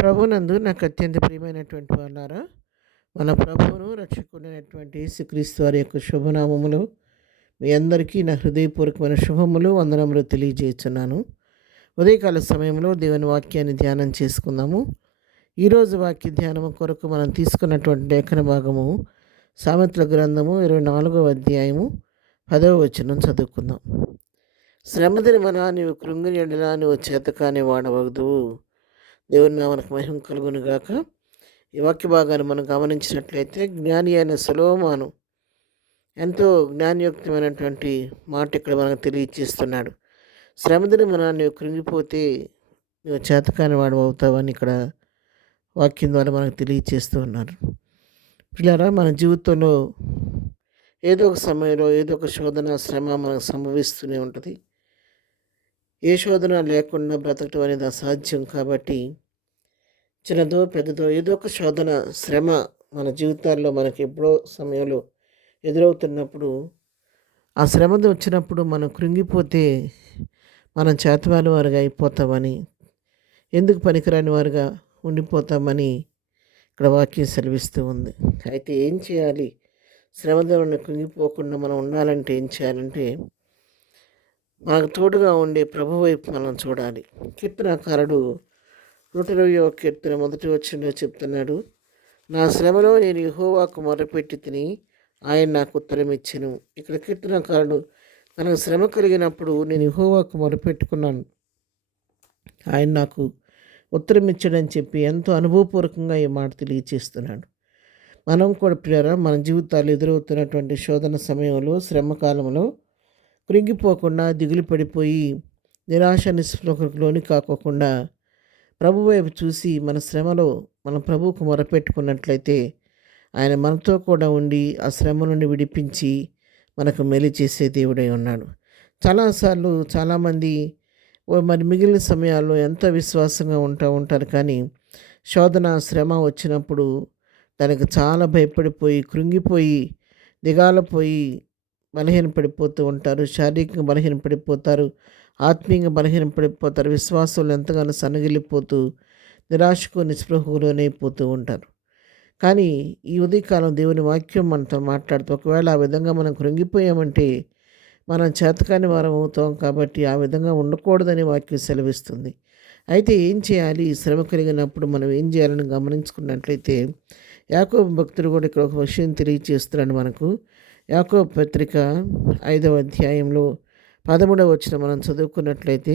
ప్రభునందు నాకు అత్యంత ప్రియమైనటువంటి వాళ్ళారా, మన ప్రభువును రక్షకుడైనటువంటి యేసుక్రీస్తు వారి యొక్క శుభనామములు మీ అందరికీ నా హృదయపూర్వకమైన శుభములు వందనములు తెలియజేస్తున్నాను. ఉదయకాల సమయంలో దేవుని వాక్యాన్ని ధ్యానం చేసుకుందాము. ఈరోజు వాక్య ధ్యానము కొరకు మనం తీసుకున్నటువంటి లేఖన భాగము సామెతల గ్రంథము 24వ అధ్యాయము 10వ వచనం చదువుకుందాం. శ్రమదిని మన నీవు కృంగిని ఎడలా నువ్వు చేతకాని వాడవద్దు. దేవుని నామనికి మహిమ కలుగును గాక. ఈ వాక్య భాగాన్ని మనం గమనించినట్లయితే జ్ఞాని అయిన సొలొమోను ఎంతో జ్ఞానయుక్తమైనటువంటి మాట ఇక్కడ మనకు తెలియచేస్తున్నాడు. శ్రమదిని మన నువ్వు కృంగిపోతే నువ్వు చేతకాని వాడు అవుతావని ఇక్కడ వాక్యం ద్వారా మనకు తెలియచేస్తూ ఉన్నారు. పిల్లరా, మన జీవితంలో ఏదో ఒక సమయంలో ఏదో ఒక శోధన శ్రమ మనకు సంభవిస్తూనే ఉంటుంది. ఏ శోధన లేకుండా బ్రతకటం అనేది అసాధ్యం. కాబట్టి చిన్నదో పెద్దదో ఏదో ఒక శోధన శ్రమ మన జీవితాల్లో మనకి ఎప్పుడో సమయంలో ఎదురవుతున్నప్పుడు, ఆ శ్రమ వచ్చినప్పుడు మనం కృంగిపోతే మనం చేతవాని వారుగా అయిపోతామని, ఎందుకు పనికిరాని వారుగా ఉండిపోతామని ఇక్కడ వాక్యం సెలవిస్తూ ఉంది. అయితే ఏం చేయాలి? శ్రమలో కృంగిపోకుండా మనం ఉండాలంటే ఏం చేయాలంటే, మనకు తోడుగా ఉండే ప్రభు వైపు మనం చూడాలి. కీర్తనకారుడు 120వ కీర్తన మొదటి వచనంలో చెప్తున్నాడు, నా శ్రమలో నేను యెహోవాకు మొరపెట్టి తిని ఆయన నాకు ఉత్తరం ఇచ్చెను. ఇక్కడ కీర్తనకారుడు తనకు శ్రమ కలిగినప్పుడు నేను యెహోవాకు మొరపెట్టుకున్నాను, ఆయన నాకు ఉత్తరం ఇచ్చాడని చెప్పి ఎంతో అనుభవపూర్వకంగా ఈ మాట తెలియచేస్తున్నాడు. మనం కూడా ప్రియరా, మన జీవితాలు ఎదురవుతున్నటువంటి శోధన సమయంలో శ్రమ కాలంలో కృంగిపోకుండా దిగులు పడిపోయి నిరాశ నిస్పృహలకు లోని కాకోకుండా ప్రభు వైపు చూసి మన శ్రమలో మన ప్రభువుకు మొరపెట్టుకున్నట్లయితే ఆయన మనతో కూడా ఉండి ఆ శ్రమ నుండి విడిపించి మనకు మేలు చేసే దేవుడై ఉన్నాడు. చాలాసార్లు చాలామంది మరి మిగిలిన సమయాల్లో ఎంతో విశ్వాసంగా ఉంటారు, కానీ శోధన శ్రమ వచ్చినప్పుడు దానికి చాలా భయపడిపోయి కృంగిపోయి దిగాలపోయి బలహీనపడిపోతూ ఉంటారు. శారీరకంగా బలహీనపడిపోతారు, ఆత్మీయంగా బలహీనపడిపోతారు. విశ్వాసంలో ఎంతగానో సన్నగిల్లిపోతూ నిరాశకు నిస్పృహకు లోనైపోతూ ఉంటారు. కానీ ఈ ఉదయకాలం దేవుని వాక్యం మనతో మాట్లాడుతూ, ఒకవేళ ఆ విధంగా మనం కృంగిపోయామంటే మనం చేతకాని వారం అవుతాం. కాబట్టి ఆ విధంగా ఉండకూడదని వాక్యం సెలవిస్తుంది. అయితే ఏం చేయాలి? శ్రమ కలిగినప్పుడు మనం ఏం చేయాలని గమనించుకున్నట్లయితే యాకోబు భక్తుడు కూడా ఇక్కడ ఒక విషయం తెలియచేస్తున్నాడు మనకు. యాకోబు పత్రిక 5వ అధ్యాయంలో 13వ వచనం మనం చదువుకున్నట్లయితే,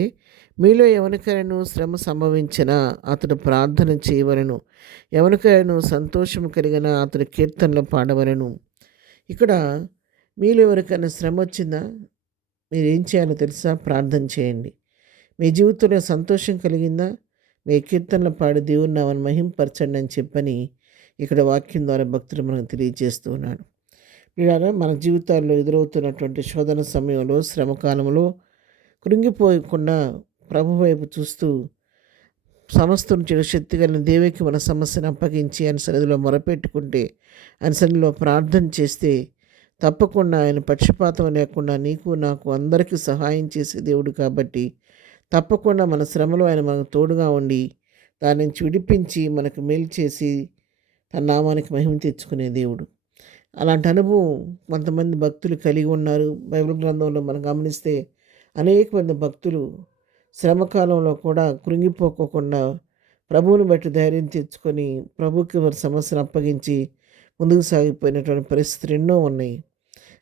మీలో ఎవరికైనా శ్రమ సంభవించినా అతడు ప్రార్థన చేయవలెను, ఎవరికైనా సంతోషం కలిగినా అతడు కీర్తనలు పాడవలెను. ఇక్కడ మీలో ఎవరికైనా శ్రమ వచ్చిందా? మీరు ఏం చేయాలో తెలుసా? ప్రార్థన చేయండి. మీ జీవితంలో సంతోషం కలిగిందా? మీ కీర్తనలు పాడి దేవుని నామమును మహింపరచండి అని చెప్పని ఇక్కడ వాక్యం ద్వారా భక్తులు మనకు తెలియజేస్తూ ఉన్నాడు. ఇలా మన జీవితాల్లో ఎదురవుతున్నటువంటి శోధన సమయంలో శ్రమకాలంలో కృంగిపోయకుండా ప్రభు వైపు చూస్తూ సమస్తం చెడు శక్తి కలిగిన దేవునికి మన సమస్యను అప్పగించి ఆయన సన్నిధిలో మొరపెట్టుకుంటే, ఆయన సన్నిధిలో ప్రార్థన చేస్తే తప్పకుండా ఆయన పక్షపాతం లేకుండా నీకు నాకు అందరికీ సహాయం చేసే దేవుడు. కాబట్టి తప్పకుండా మన శ్రమలో ఆయన మనకు తోడుగా ఉండి దాని నుంచి విడిపించి మనకు మేలు చేసి తన నామానికి మహిమ తెచ్చుకునే దేవుడు. అలాంటి అనుభవం కొంతమంది భక్తులు కలిగి ఉన్నారు. బైబిల్ గ్రంథంలో మనం గమనిస్తే అనేక మంది భక్తులు శ్రమకాలంలో కూడా కృంగిపోకుండా ప్రభువుని బట్టి ధైర్యం తెచ్చుకొని ప్రభువుకి వారి సమస్యను అప్పగించి ముందుకు సాగిపోయినటువంటి పరిస్థితులు ఎన్నో ఉన్నాయి.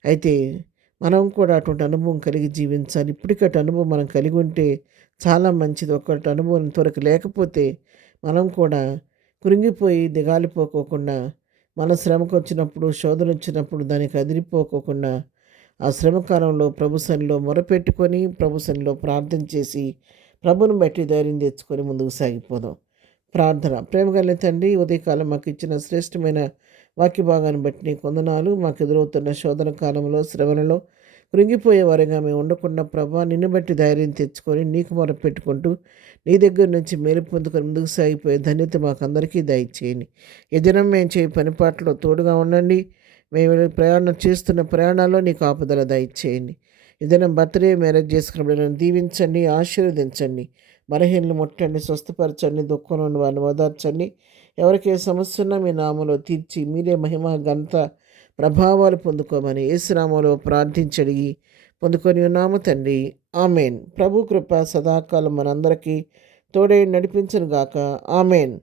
అయితే మనం కూడా అటువంటి అనుభవం కలిగి జీవించాలి. ఇప్పటికటి అనుభవం మనం కలిగి ఉంటే చాలా మంచిది. ఒకటి అనుభవం ఇంతవరకు లేకపోతే మనం కూడా కృంగిపోయి దిగాలిపోకోకుండా, మన శ్రమకు వచ్చినప్పుడు శోధన వచ్చినప్పుడు దానికి అదిరిపోకోకుండా ఆ శ్రమకాలంలో ప్రభు సన్నిధిలో మొరపెట్టుకొని ప్రభు సన్నిధిలో ప్రార్థన చేసి ప్రభుని బట్టి ధైర్యం తెచ్చుకొని ముందుకు సాగిపోదాం. ప్రార్థన. ప్రేమగల తండ్రి, ఉదయకాలం మాకు ఇచ్చిన శ్రేష్టమైన వాక్య భాగాన్ని బట్టి నీకు వందనాలు. మాకు ఎదురవుతున్న శోధన కాలంలో శ్రవణలో కృంగిపోయే వారిగా మేము ఉండకుండా ప్రభా నిన్ను బట్టి ధైర్యం తెచ్చుకొని నీకు మొరపెట్టుకుంటూ నీ దగ్గర నుంచి మేలు పొందుకొని ముందుకు సాగిపోయే ధన్యత మాకు అందరికీ దయచేయండి. ఈ దినం మేము చేయ పనిపాట్లో తోడుగా ఉండండి. మేము ప్రయాణం చేస్తున్న ప్రయాణాల్లో నీకు ఆపదల దయచేయండి. ఈ దినం బర్త్డే మ్యారేజ్ చేసుకున్నప్పుడు నన్ను దీవించండి, ఆశీర్వదించండి. బలహీనలు ముట్టండి, స్వస్థపరచండి, దుఃఖం నుండి వారిని ఓదార్చండి. ఎవరికి ఏ సమస్య ఉన్నా మీ నామములో తీర్చి మీరే మహిమ ఘనత ప్రభావాలు పొందుకోమని యేసునామములో ప్రార్థించడిగి పొందుకొని ఉన్నాము తండ్రి. ఆమెన్. ప్రభు కృప సదాకాలం మనందరికీ తోడై నడిపించును గాక. ఆమెన్.